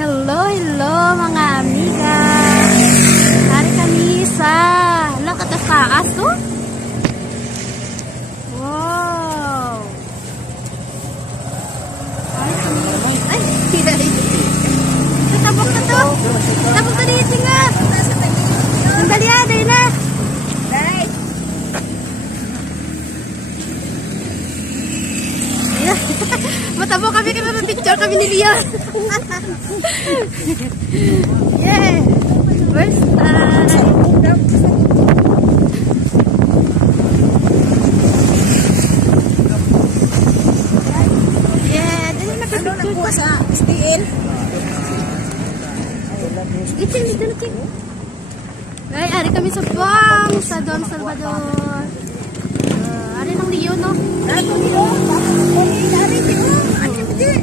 Hello, hello mga amiga. Hari kami sa taas to. Wow. Ay, tidak itu. Tabok na to. Tabok na dito nga. Sandali ada na. Dai. Matabok kami karena picture kami ni Leon. Yeah. First time. Yeah, dali na picture ko sa STL. Dito na cik. Ay, ari kami sa Bang, sa Don Salvador. Ari ng Leon, no? Ari ng Leon.